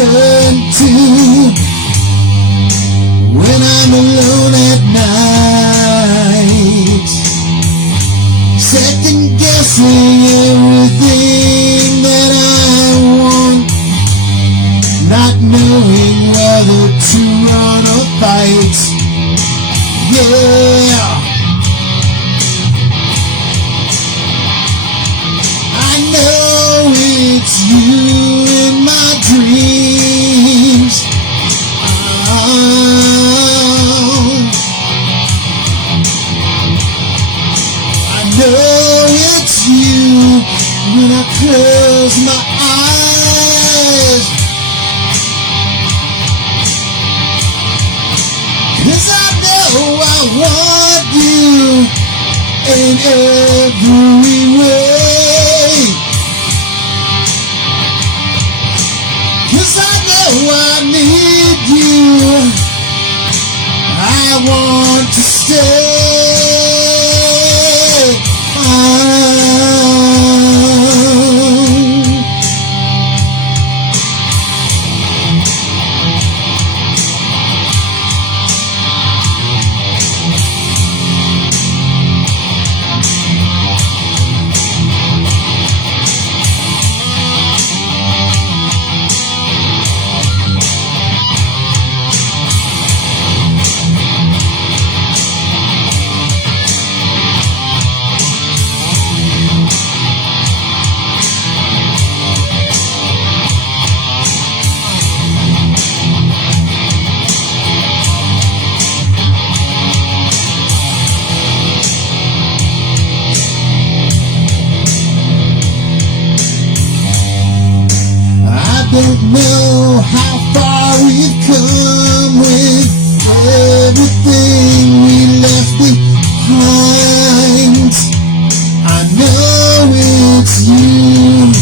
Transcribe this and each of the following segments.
turn to when I'm alone at night, second guessing everything that I want, not knowing whether to run or fight. Yeah, I know it's you in my dreams. I know it's you when I close my eyes, 'cause I know I want you in every way, 'cause I know I need you, I want to stay. Don't know how far we've come with everything we left behind. I know it's you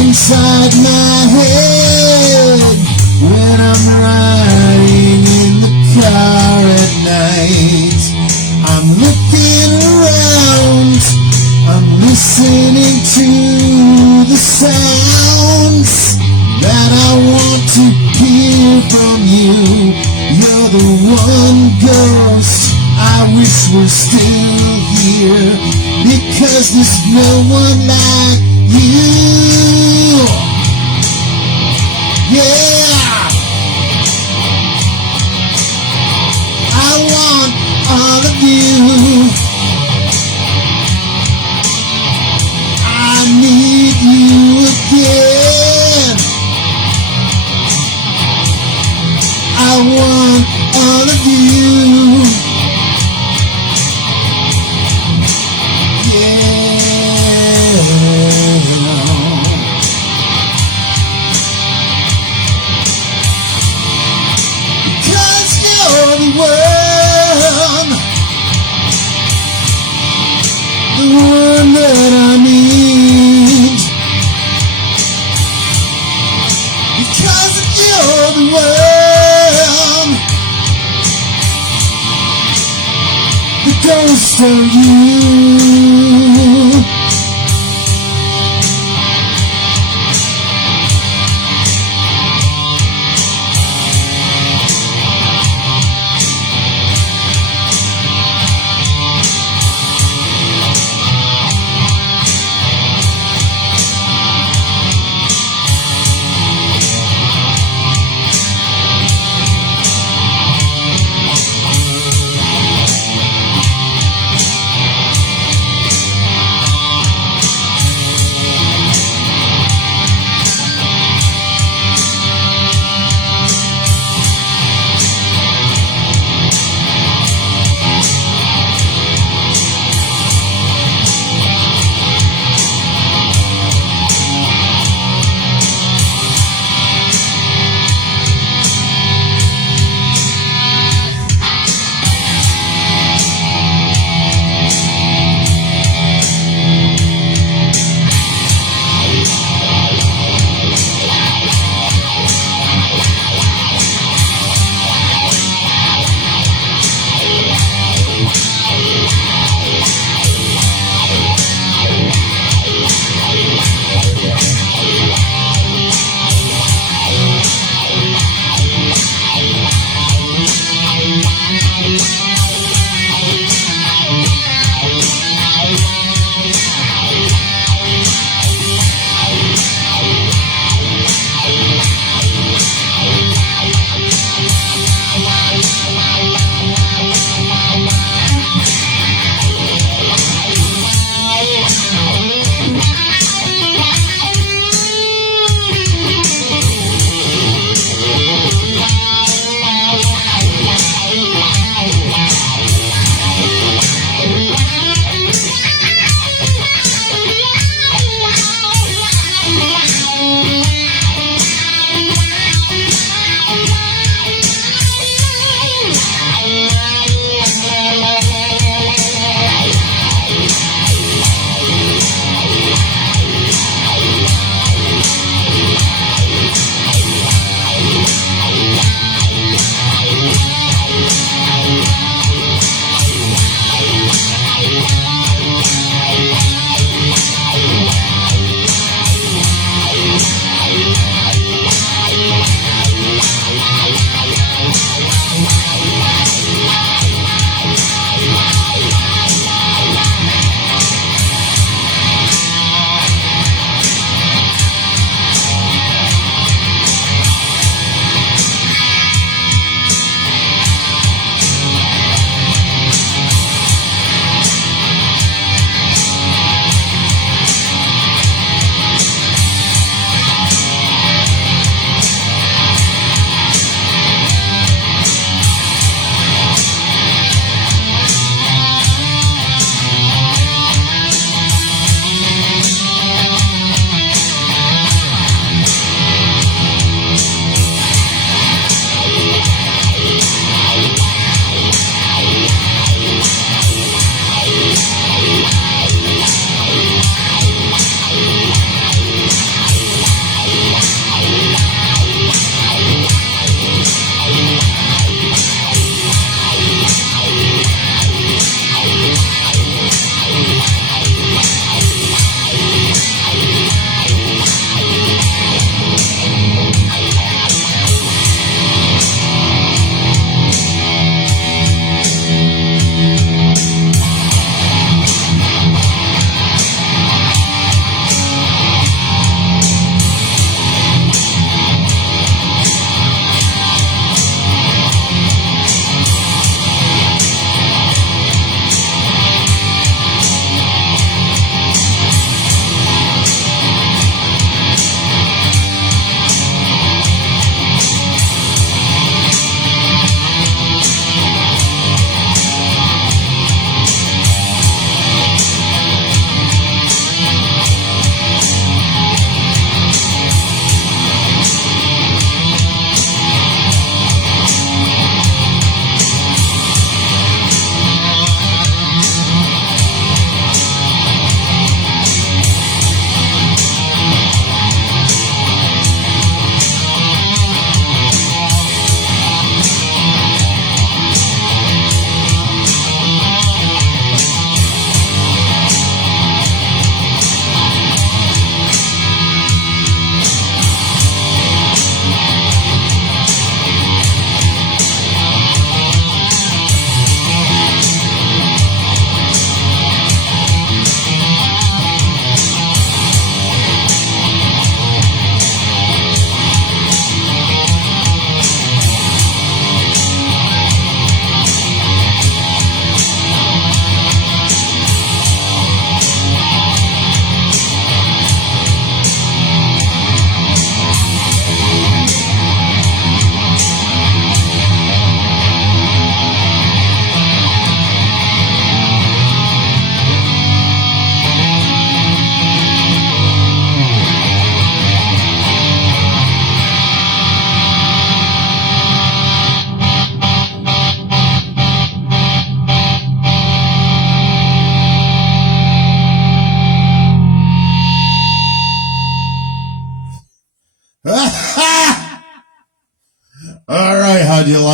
inside my head when I'm riding in the car at night. I'm looking around, I'm listening to the sounds that I want to hear from you. You're the one ghost I wish were still here, because there's no one like you. Yeah, I want all of you. I need you again. I want all of you. Yeah. Because you're the one that I need. Because you're the one, the ghost of you.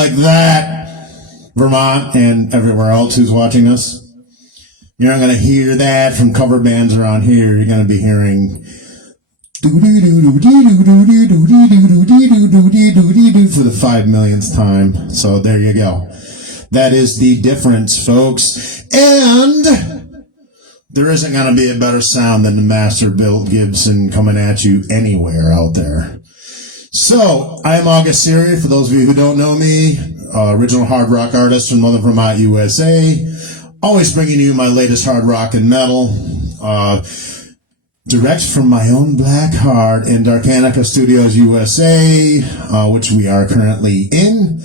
like that, Vermont and everywhere else who's watching us. You're not going to hear that from cover bands around here. You're going to be hearing for the 5 millionth time. So there you go. That is the difference, folks. And there isn't going to be a better sound than the Master Bill Gibson coming at you anywhere out there. So, I am August Siri, for those of you who don't know me, original hard rock artist from Northern Vermont, USA. Always bringing you my latest hard rock and metal, direct from my own black heart in Darkanica Studios, USA, which we are currently in.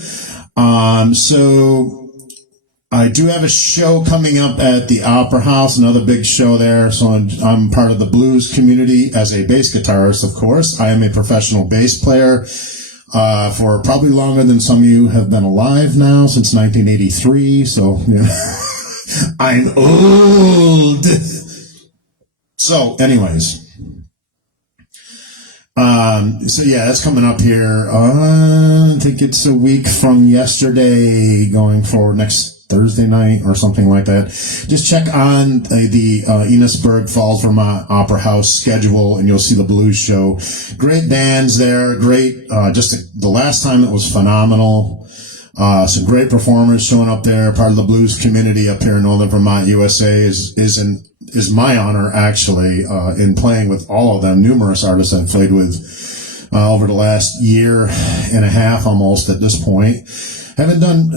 So I do have a show coming up at the Opera House, another big show there. So I'm part of the blues community as a bass guitarist, of course. I am a professional bass player for probably longer than some of you have been alive now, since 1983. So, you know, I'm old. So, anyways. So yeah, that's coming up here. I think it's a week from yesterday, going forward next Thursday night or something like that. Just check on the Enosburg Falls, Vermont Opera House schedule, and you'll see the blues show. Great bands there. Great. Just the last time it was phenomenal. Some great performers showing up there. Part of the blues community up here in Northern Vermont, USA is my honor, actually, in playing with all of them. Numerous artists I've played with over the last year and a half, almost at this point. Haven't done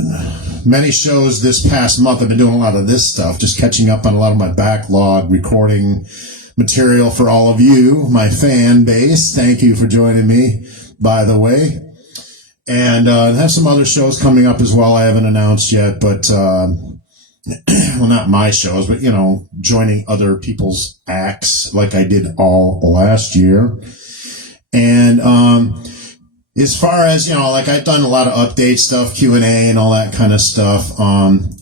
many shows this past month. I've been doing a lot of this stuff, just catching up on a lot of my backlog, recording material for all of you, my fan base. Thank you for joining me, by the way. And have some other shows coming up as well I haven't announced yet, but well, not my shows, but, you know, joining other people's acts like I did all last year. And as far as, you know, like I've done a lot of update stuff, Q&A and all that kind of stuff,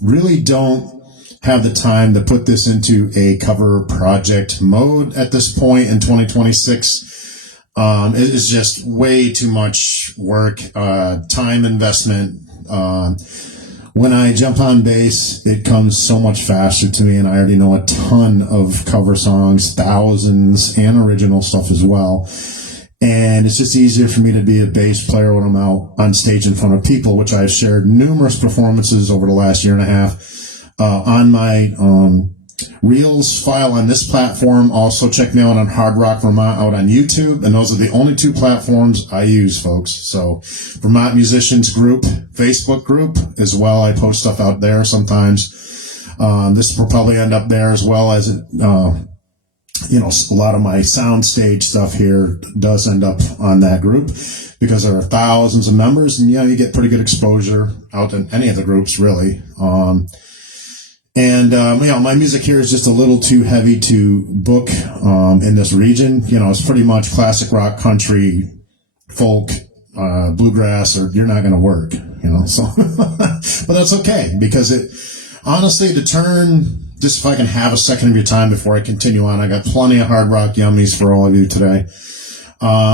really don't have the time to put this into a cover project mode at this point in 2026. It's just way too much work, time investment. When I jump on bass, it comes so much faster to me, and I already know a ton of cover songs, thousands, and original stuff as well. And it's just easier for me to be a bass player when I'm out on stage in front of people, which I've shared numerous performances over the last year and a half on my Reels file on this platform. Also, check me out on Hard Rock Vermont out on YouTube, and those are the only two platforms I use, folks. So, Vermont Musicians Group, Facebook group as well. I post stuff out there sometimes. This will probably end up there as well as it, you know, a lot of my soundstage stuff here does end up on that group because there are thousands of members, and, you know, you get pretty good exposure out in any of the groups, really. And, you know, my music here is just a little too heavy to book in this region. You know, it's pretty much classic rock, country, folk, bluegrass, or you're not going to work, you know. So, but that's okay, because it, honestly, to turn, just if I can have a second of your time before I continue on, I got plenty of hard rock yummies for all of you today.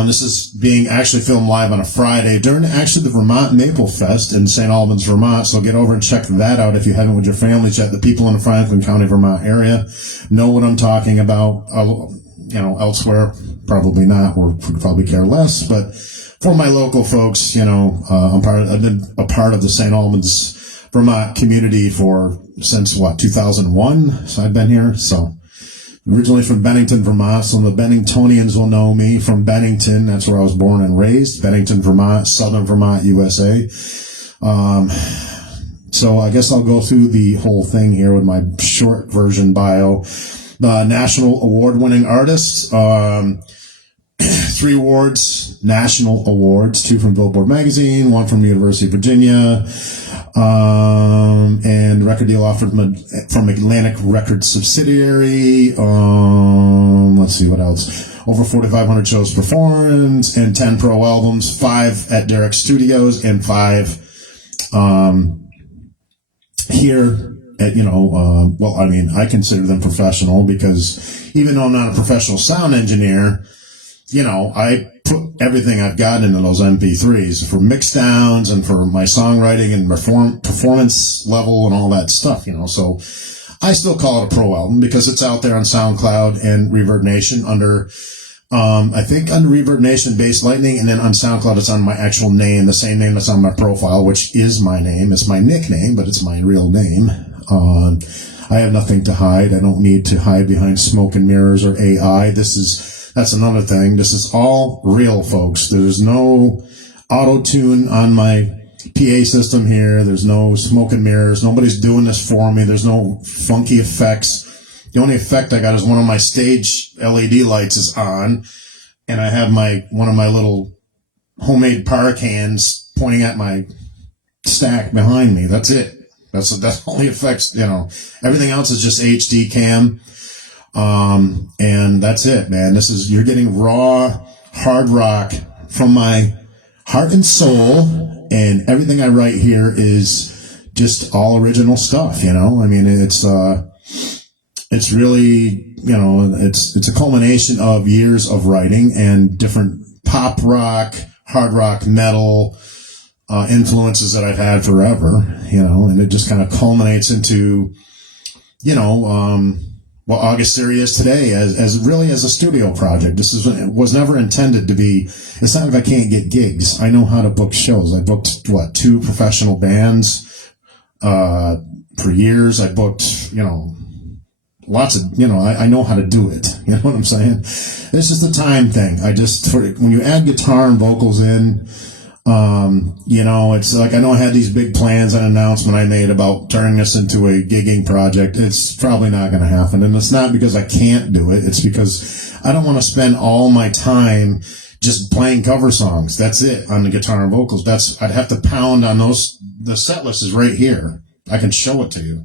This is being actually filmed live on a Friday during actually the Vermont Maple Fest in St. Albans, Vermont. So get over and check that out if you haven't with your families yet. The people in the Franklin County, Vermont area know what I'm talking about. You know, elsewhere, probably not, or would probably care less. But for my local folks, you know, I've been a part of the St. Albans, Vermont community since 2001. So I've been here. So originally from Bennington, Vermont. So the Benningtonians will know me from Bennington. That's where I was born and raised. Bennington, Vermont, Southern Vermont, USA. So I guess I'll go through the whole thing here with my short version bio. National award-winning artist. 3 awards, national awards, 2 from Billboard Magazine, 1 from the University of Virginia, and record deal offered from Atlantic Records subsidiary. Let's see what else. Over 4,500 shows performed and 10 pro albums, 5 at Derek Studios and 5 here at, well, I mean, I consider them professional because even though I'm not a professional sound engineer, I put everything I've got into those MP3s for mix downs and for my songwriting and performance level and all that stuff, so I still call it a pro album because it's out there on SoundCloud and Reverb Nation under, I think under Reverb Nation Bass Lightning, and then on SoundCloud it's on my actual name, the same name that's on my profile, which is my name. It's my nickname, but it's my real name. I have nothing to hide. I don't need to hide behind smoke and mirrors or AI. That's another thing. This is all real, folks. There's no auto-tune on my PA system here. There's no smoke and mirrors. Nobody's doing this for me. There's no funky effects. The only effect I got is one of my stage LED lights is on, and I have one of my little homemade power cans pointing at my stack behind me. That's it. That's the only effects, Everything else is just HD cam. And that's it, man. You're getting raw hard rock from my heart and soul, and everything I write here is just all original stuff, I mean, it's really, it's a culmination of years of writing and different pop rock, hard rock, metal, influences that I've had forever, and it just kind of culminates into, what August Theory is today as really as a studio project. It was never intended to be, it's not like I can't get gigs. I know how to book shows. I booked 2 professional bands, for years. I booked, lots of, I know how to do it. You know what I'm saying? It's just a time thing. When you add guitar and vocals in, it's like, I know I had these big plans and announcement I made about turning this into a gigging project. It's probably not going to happen. And it's not because I can't do it. It's because I don't want to spend all my time just playing cover songs. That's it on the guitar and vocals. I'd have to pound on those. The set list is right here. I can show it to you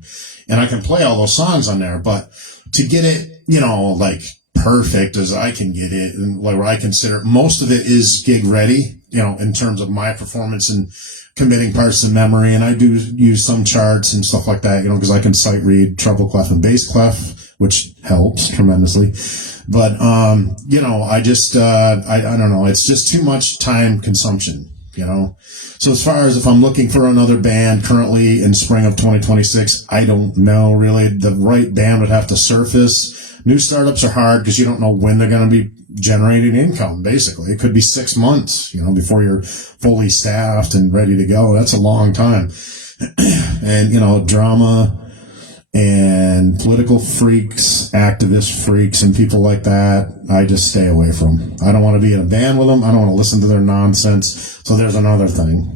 and I can play all those songs on there, but to get it, like perfect as I can get it, and where I consider most of it is gig ready, in terms of my performance and committing parts to memory. And I do use some charts and stuff like that, because I can sight read treble clef and bass clef, which helps tremendously. But, I just, I don't know. It's just too much time consumption, So as far as if I'm looking for another band currently in spring of 2026, I don't know really. The right band would have to surface. New startups are hard because you don't know when they're going to be generating income, basically. It could be 6 months, before you're fully staffed and ready to go. That's a long time. And, drama and political freaks, activist freaks, and people like that, I just stay away from. I don't want to be in a band with them. I don't want to listen to their nonsense. So there's another thing,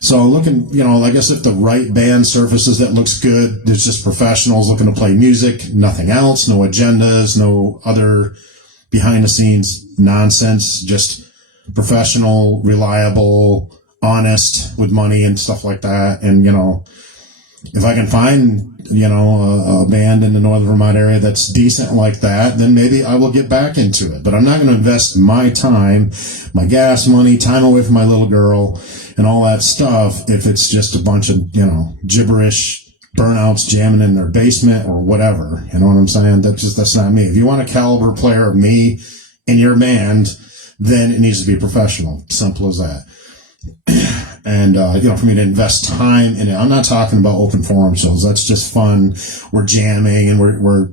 So looking, I guess if the right band surfaces that looks good, it's just professionals looking to play music, nothing else, no agendas, no other behind the scenes nonsense, just professional, reliable, honest with money and stuff like that. And, if I can find, a band in the Northern Vermont area that's decent like that, then maybe I will get back into it. But I'm not going to invest my time, my gas money, time away from my little girl and all that stuff if it's just a bunch of, gibberish burnouts jamming in their basement or whatever. You know what I'm saying? That's not me. If you want a caliber player of me in your band, then it needs to be professional. Simple as that. And, for me to invest time in it. I'm not talking about open forum shows. That's just fun. We're jamming and we're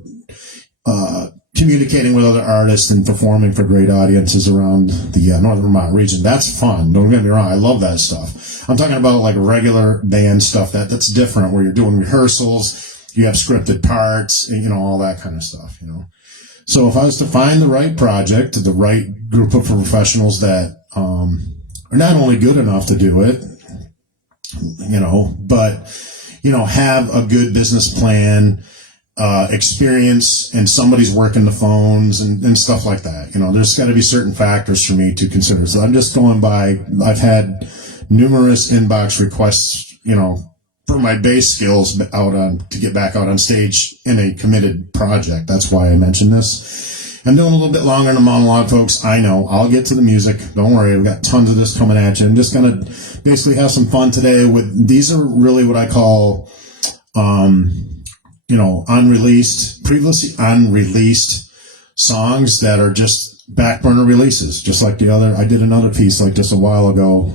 communicating with other artists and performing for great audiences around the Northern Vermont region. That's fun. Don't get me wrong. I love that stuff. I'm talking about like regular band stuff that's different, where you're doing rehearsals, you have scripted parts, and, all that kind of stuff, So if I was to find the right project, the right group of professionals that, are not only good enough to do it, but, have a good business plan, experience, and somebody's working the phones and stuff like that. There's got to be certain factors for me to consider. So I'm just going by, I've had numerous inbox requests, for my bass skills to get back out on stage in a committed project. That's why I mentioned this. I'm doing a little bit longer in a monologue, folks. I know. I'll get to the music. Don't worry. We've got tons of this coming at you. I'm just going to basically have some fun today with, these are really what I call, previously unreleased songs that are just back burner releases, just like the other. I did another piece like just a while ago,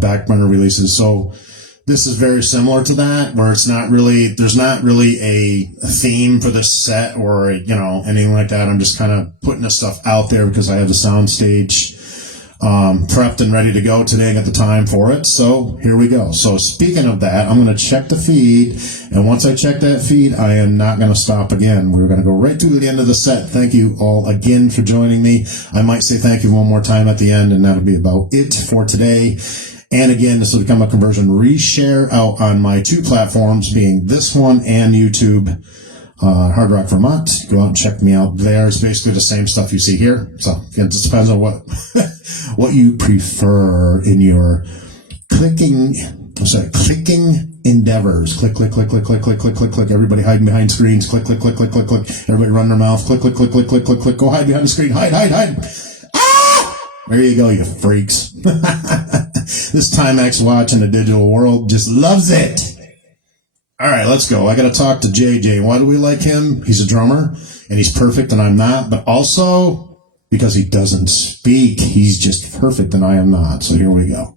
back burner releases. So this is very similar to that, where there's not really a theme for this set or, anything like that. I'm just kind of putting this stuff out there because I have the sound stage prepped and ready to go today and got the time for it. So here we go. So speaking of that, I'm going to check the feed. And once I check that feed, I am not going to stop again. We're going to go right to the end of the set. Thank you all again for joining me. I might say thank you one more time at the end, and that'll be about it for today. And again, this will become a conversion reshare out on my two platforms, being this one and YouTube, Hard Rock Vermont. Go out and check me out there. It's basically the same stuff you see here. So it just depends on what you prefer in your clicking endeavors. Click, click, click, click, click, click, click, click, click. Everybody hiding behind screens. Click, click, click, click, click, click. Everybody run their mouth. Click, click, click, click, click, click, click. Go hide behind the screen. Hide, hide, hide. There you go, you freaks. This Timex watch in the digital world just loves it. All right, let's go. I got to talk to JJ. Why do we like him? He's a drummer, and he's perfect, and I'm not. But also, because he doesn't speak, he's just perfect, and I am not. So here we go.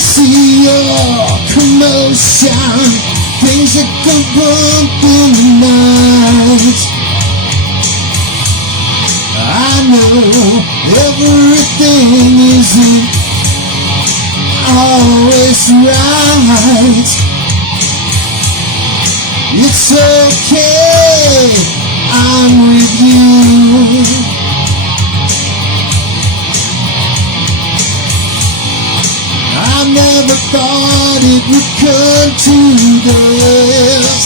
See your commotion, things that go bump in the night. I know everything isn't always right. It's okay, I'm with you. I never thought it would come to this.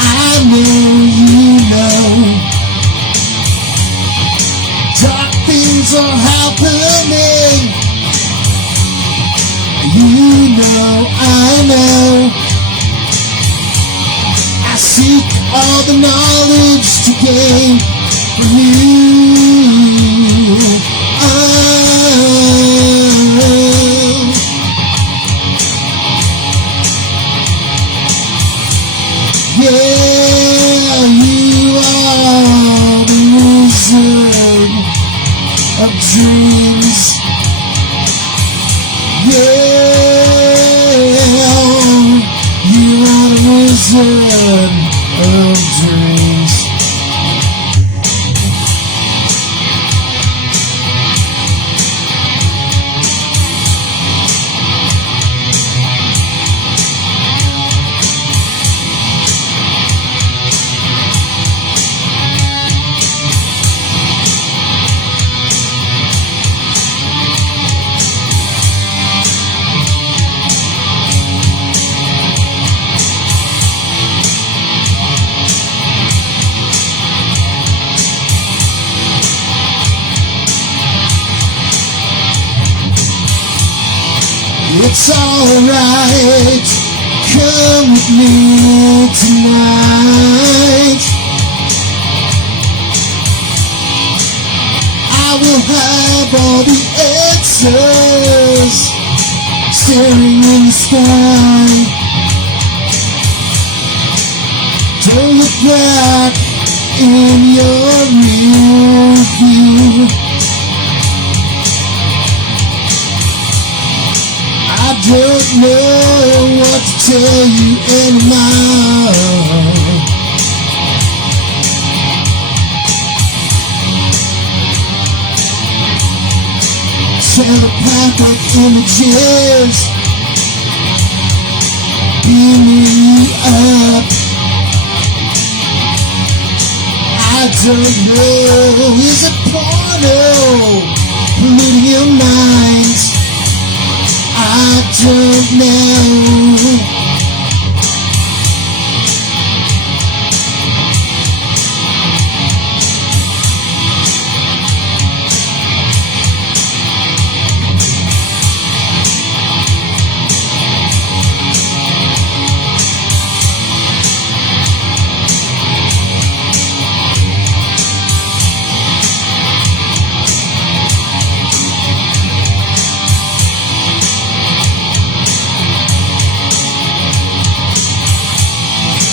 I know you know dark things are happening. You know, I know. Seek all the knowledge to gain from you. Yeah, you are the wizard of dreams. Yeah, you are the wizard of dreams. It's alright, come with me tonight. I will have all the answers. staring in the sky. Don't look back in your rear view. I don't know what to tell you anymore. Telepathic images beaming you up. I don't know, is it porno polluting your minds? I don't know.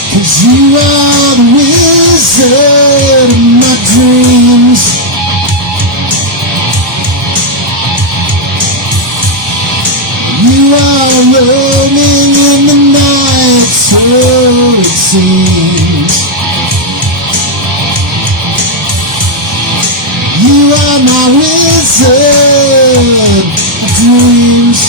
Cause you are the wizard of my dreams. You are roaming in the night, so it seems. You are my wizard of dreams.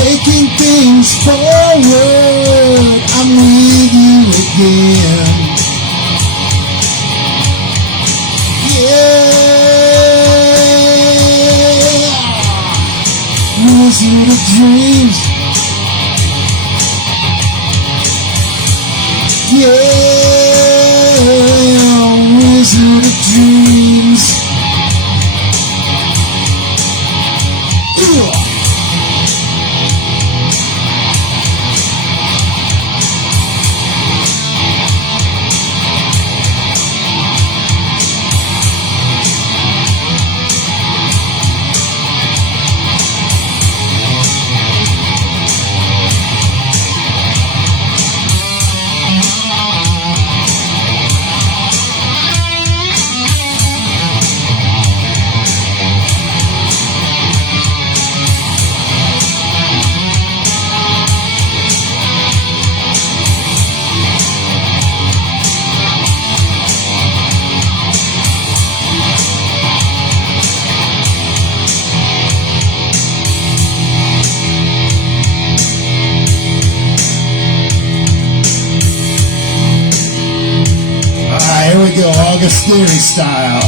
Taking things forward, I'm with you again. Yeah, wizard of dreams. Yeah, wizard of dreams. Here we go, August Theory style.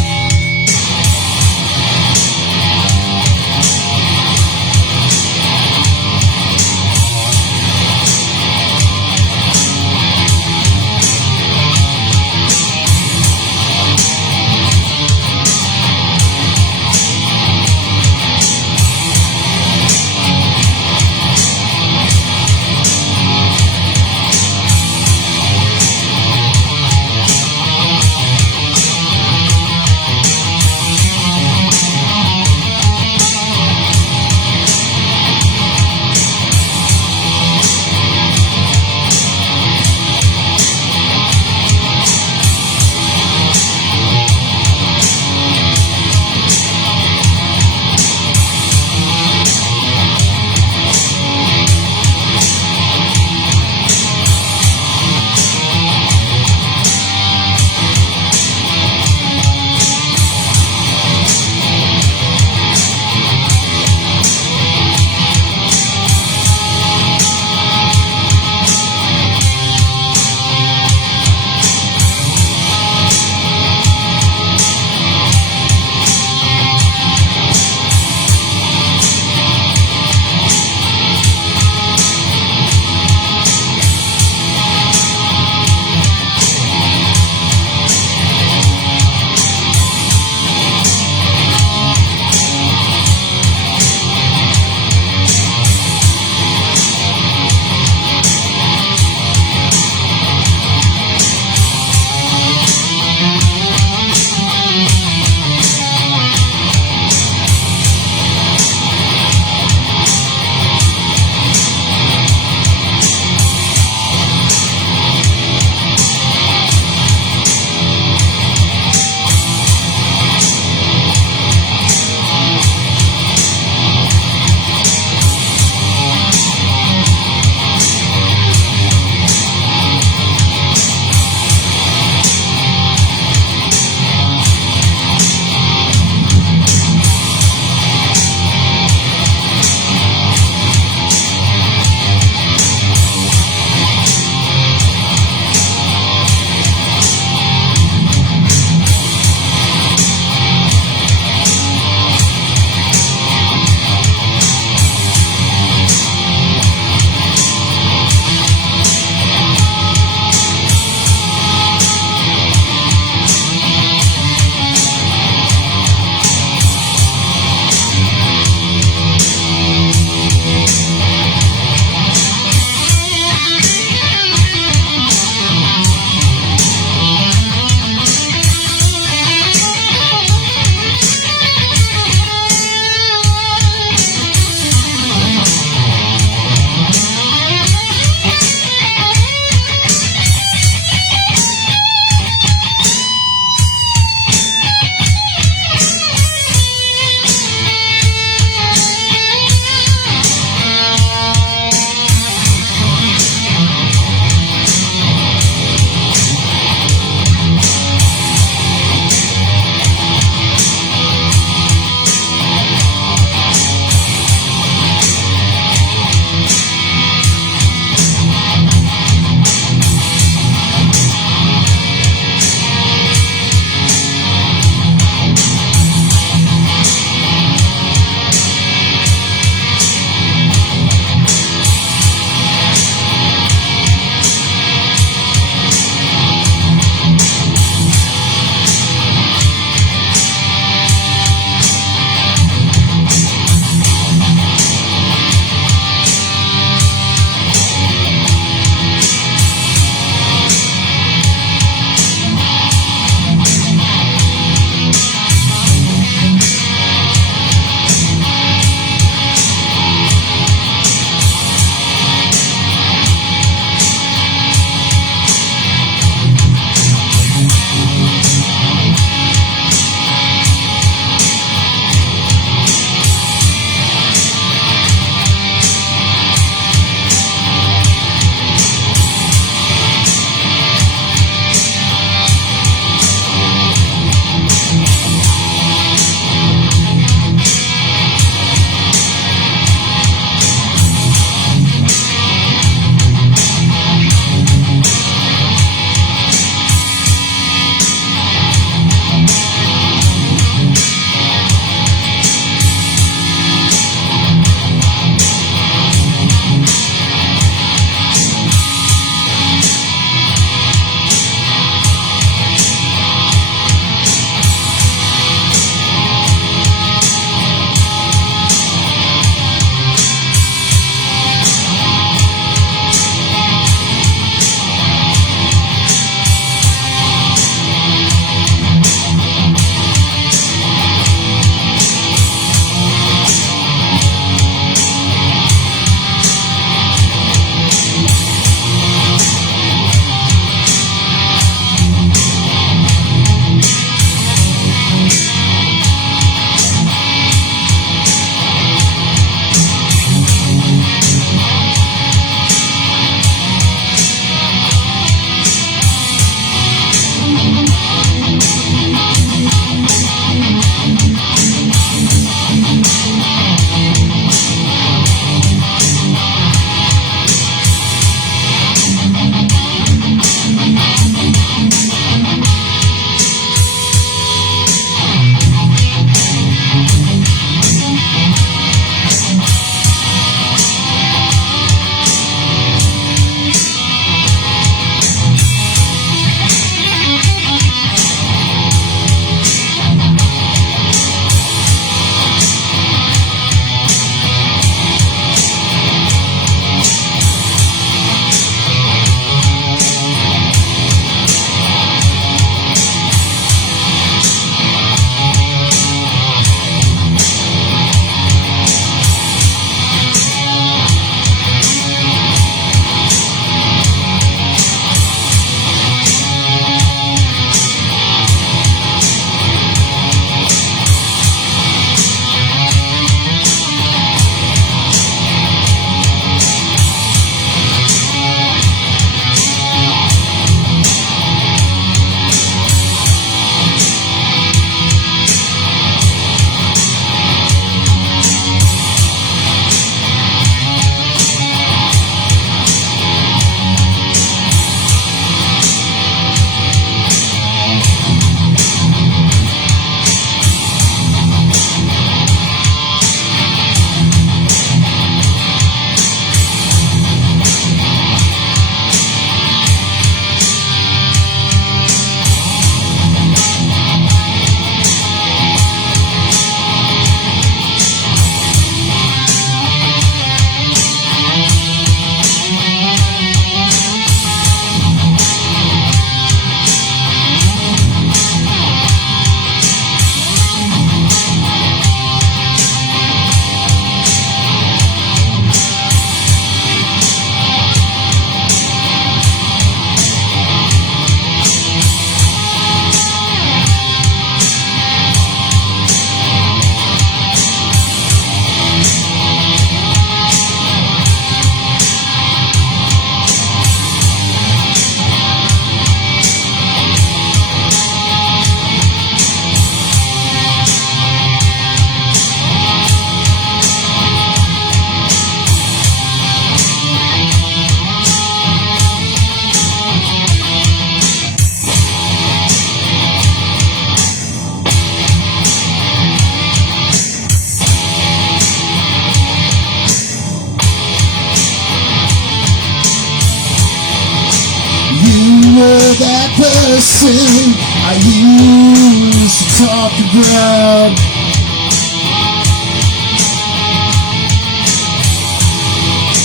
that person I used to talk about.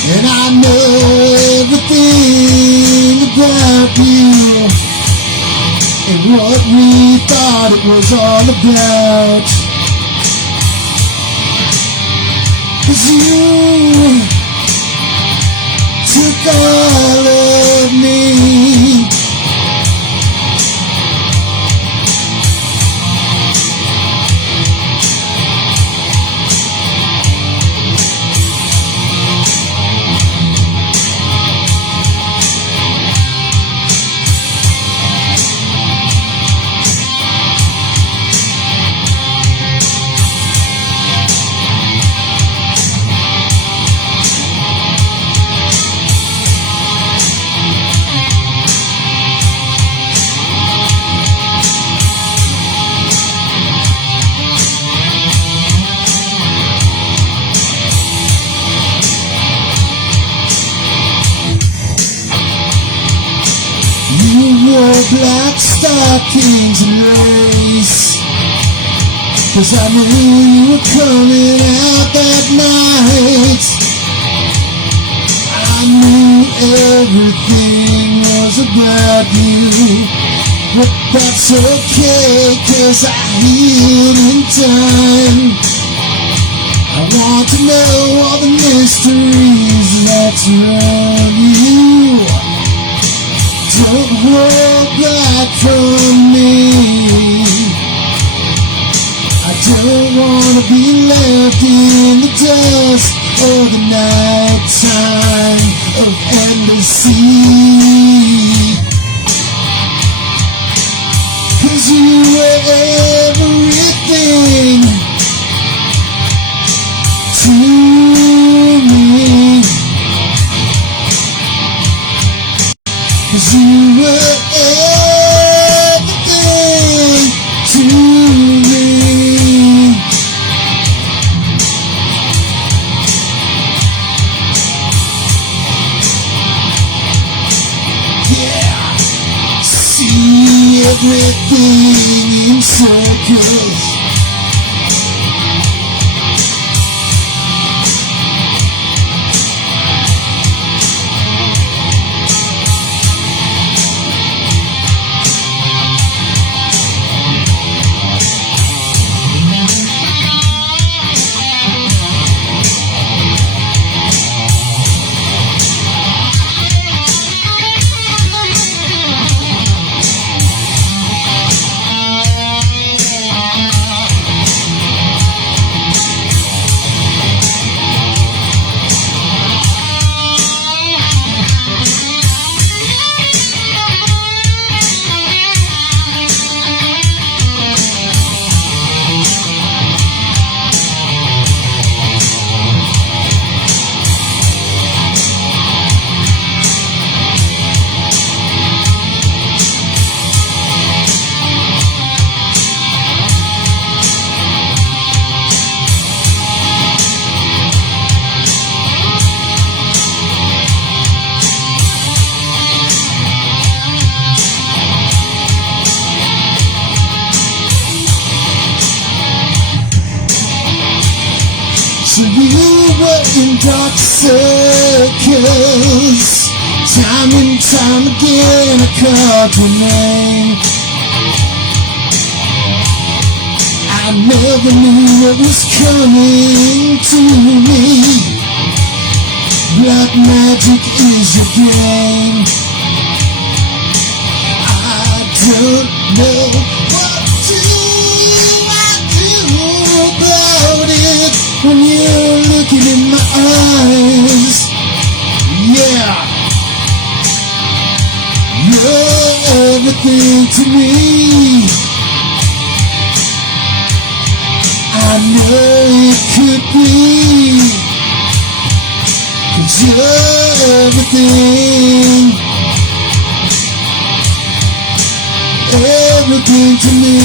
And I know everything about you and what we thought it was all about. 'Cause you took all of me. You wore black stockings and lace, 'cause I knew you were coming out that night. I knew everything was about you, but that's okay, 'cause I healed in time. I want to know all the mysteries that surround you. Don't hold back from me. I don't wanna be left in the dust of the night time of endless sea. 'Cause you were everything to me. 'Cause you were everything to me. Yeah, see everything in circles. So you were in dark circles, time and time again I called your name. I never knew what was coming to me. Black magic is your game. I don't know what I do about it when you're looking in my eyes. Yeah, you're everything to me. I know it could be, 'cause you're everything, everything to me.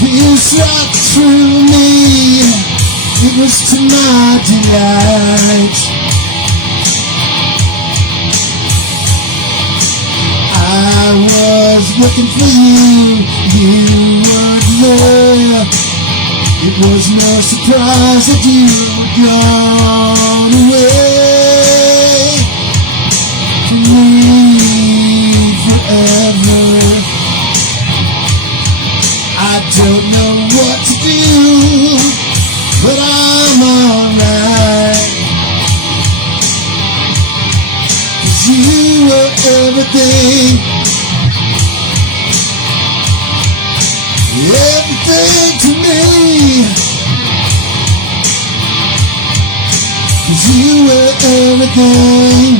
pierced right through me. It was to my delight. I was looking for you, you weren't there. It was no surprise that you were gone away from me forever. I don't know what to do, but I'm alright. 'Cause you were everything, everything to me. 'Cause you were everything,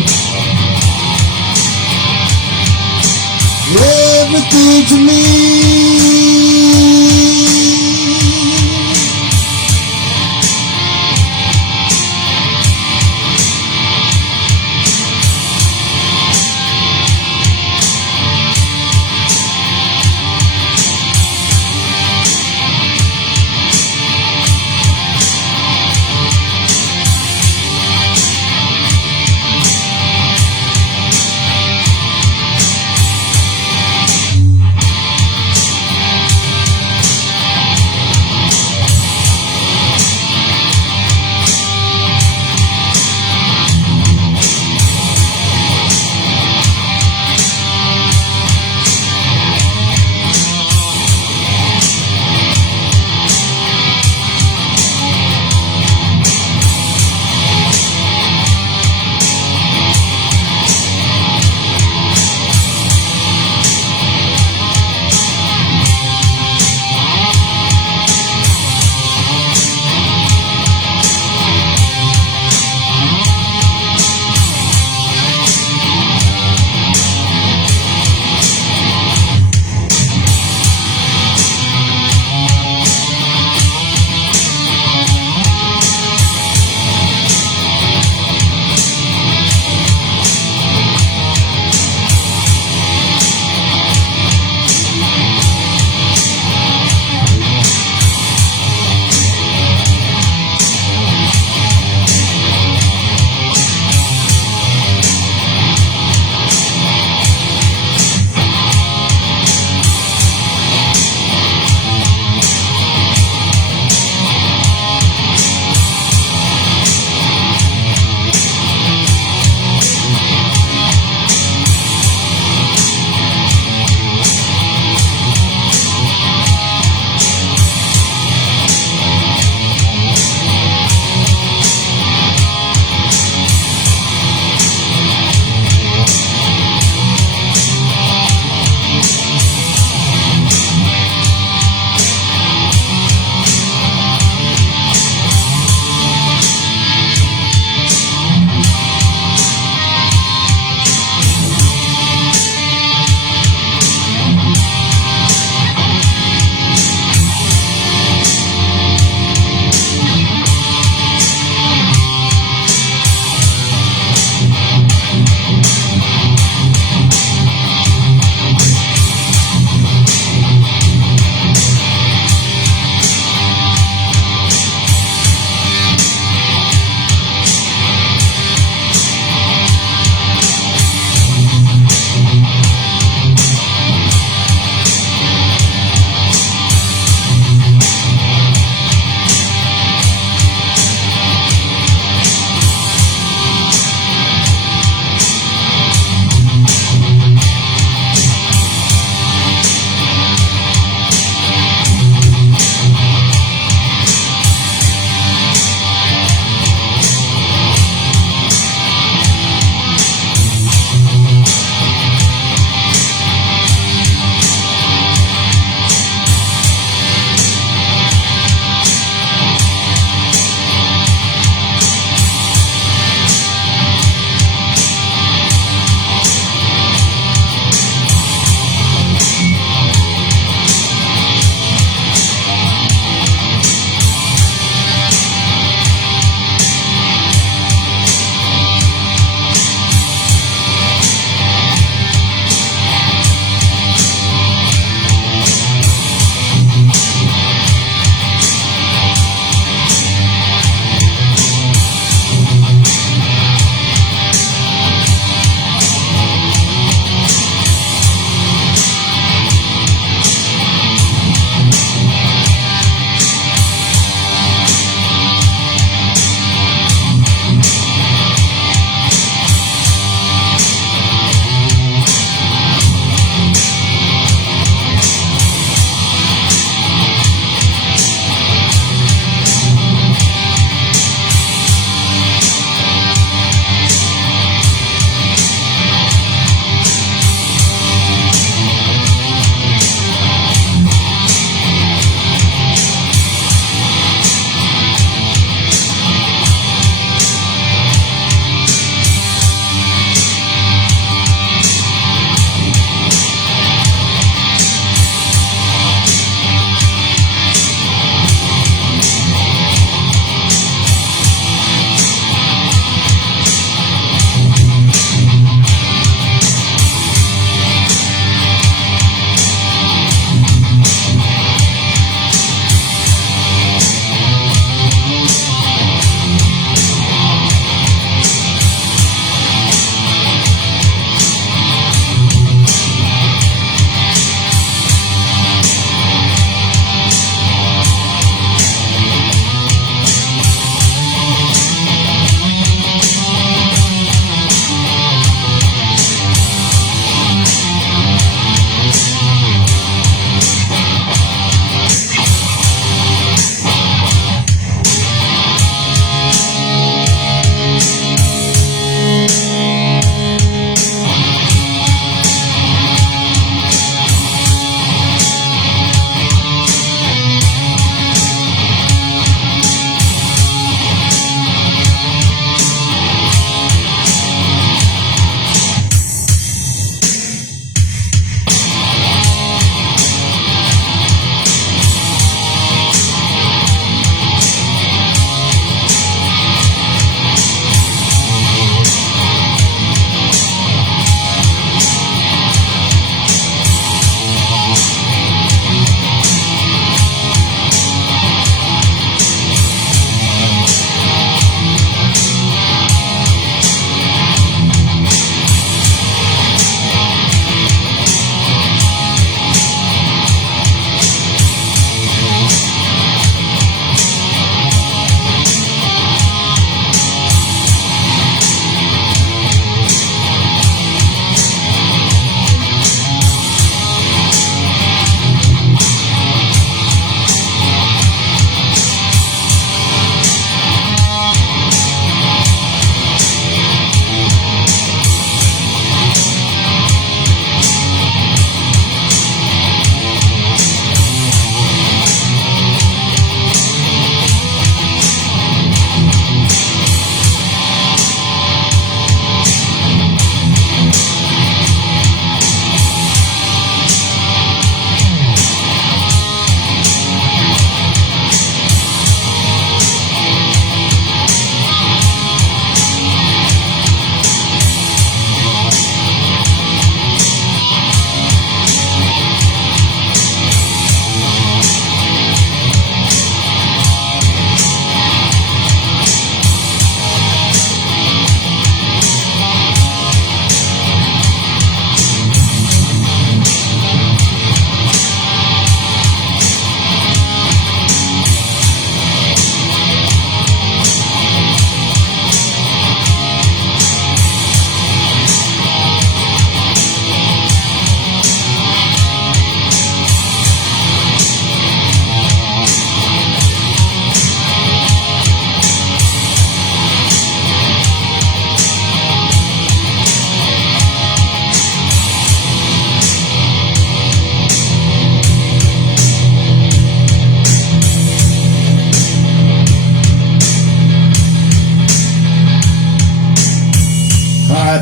everything to me.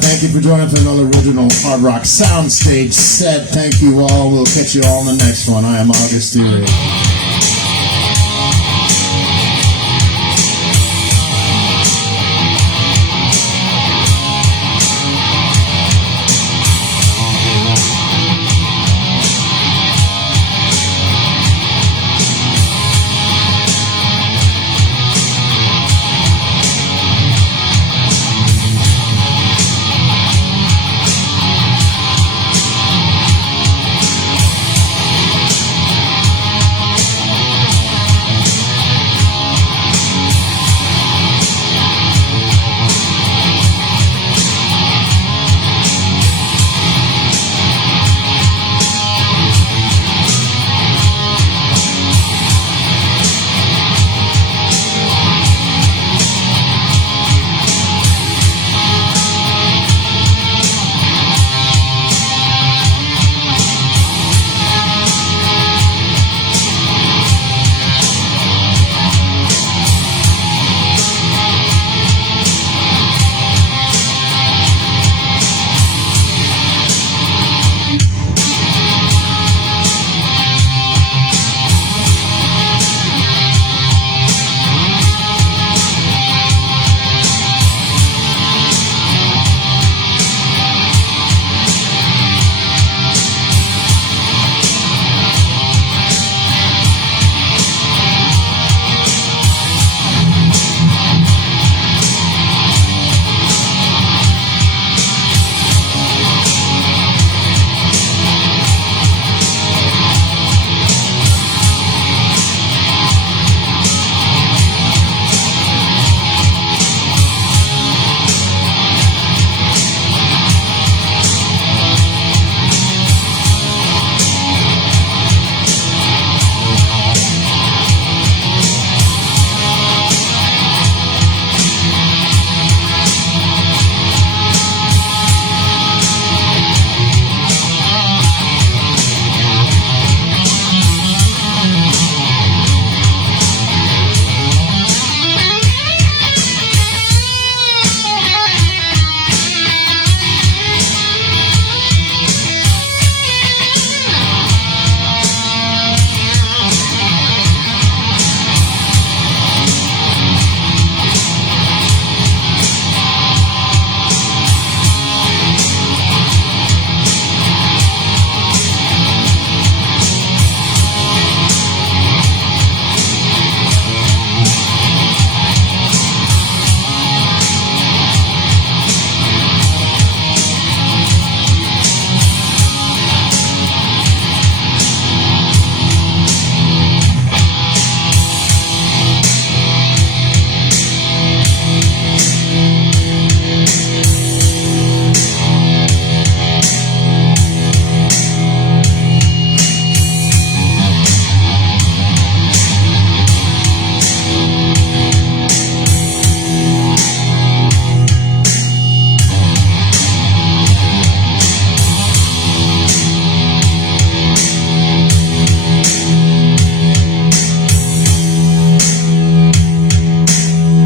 Thank you for joining for another original Hard Rock Soundstage set. Thank you all. We'll catch you all in the next one. I am August Theory.